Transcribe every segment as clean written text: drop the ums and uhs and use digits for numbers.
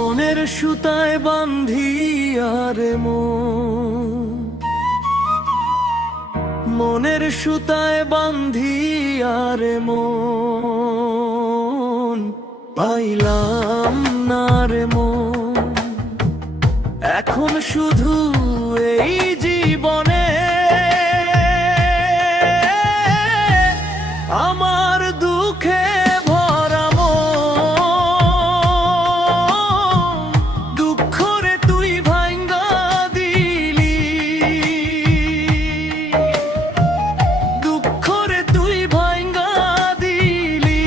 মনের সুতায় বান্ধিয়া রে মনের সুতায় বান্ধিয়া রে মন পাইলাম না রে মন। এখন শুধু এই জীবনে আমার দুঃখে ভরা মন, দুঃখ রে তুই ভাঙ্গা দিলি, দুঃখ রে তুই ভাঙ্গা দিলি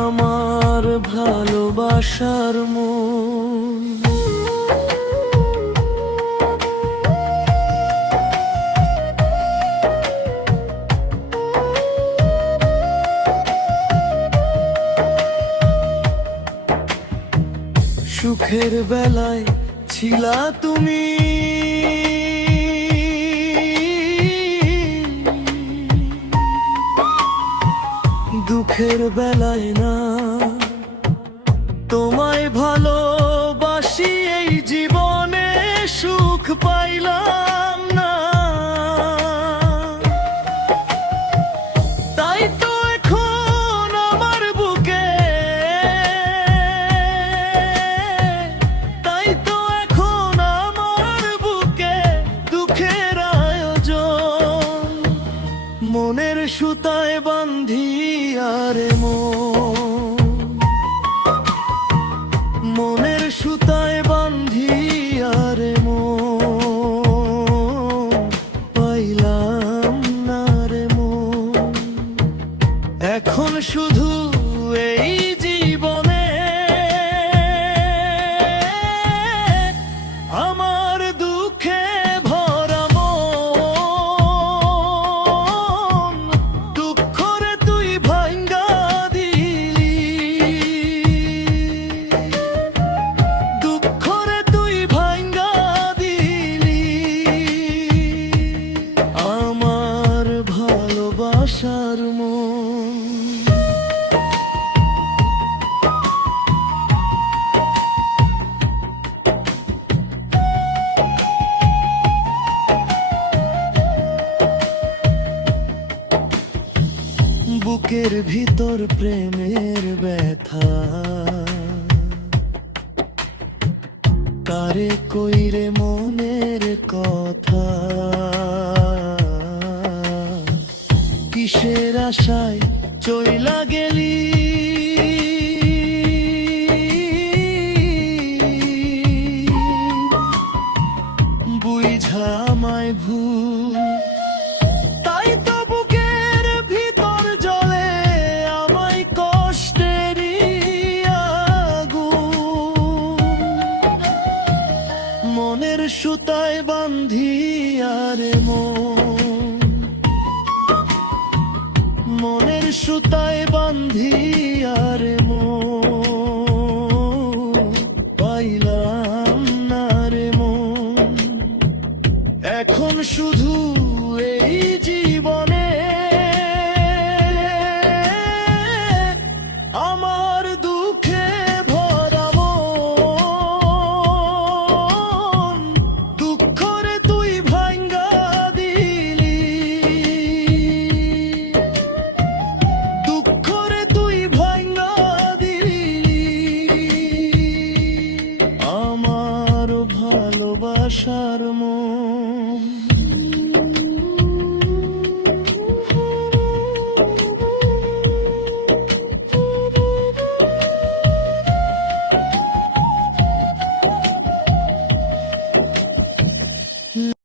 আমার ভালোবাসার মন। সুখের বেলায় ছিলা তুমি, দুঃখের বেলায় না। তোমায় ভালোবাসি এই জীবনে সুখ পাইলাম না, তাই তো এখন আমার বুকে, তাই তো এখন আমার বুকে দুঃখের আয়োজন। মনের সুতায় বান্ধিয়া রে মনের সুতায় বান্ধিয়া রে মন পাইলাম না রে মন। এখন শুধু এই জীবনে আমার দুঃখে ভরা মন, দুঃখ রে তুই ভাঙ্গা দিলি, দুঃখ রে তুই ভাঙ্গা দিলি আমার ভালোবাসার মন। বুকের ভিতর প্রেমের ব্যথা, কারে কইরে মনের কথা, কিসের আশায় চইলা গেলি, বুঝা আমায় ভুল, তাই তো বুকের ভিতর জ্বলে আমায় কষ্টেরই আগুন। মনের সুতায় বান্ধিয়া রে মনের সুতায় বান্ধিয়া রে মন পাইলাম না রে মন। এখন শুধু এই জীবনে আমার দুঃখে ভরা মন, দুঃখ রে তুই ভাঙ্গা দিলি, দুঃখ রে তুই ভাঙ্গা দিলি আমার ভালোবাসার মন।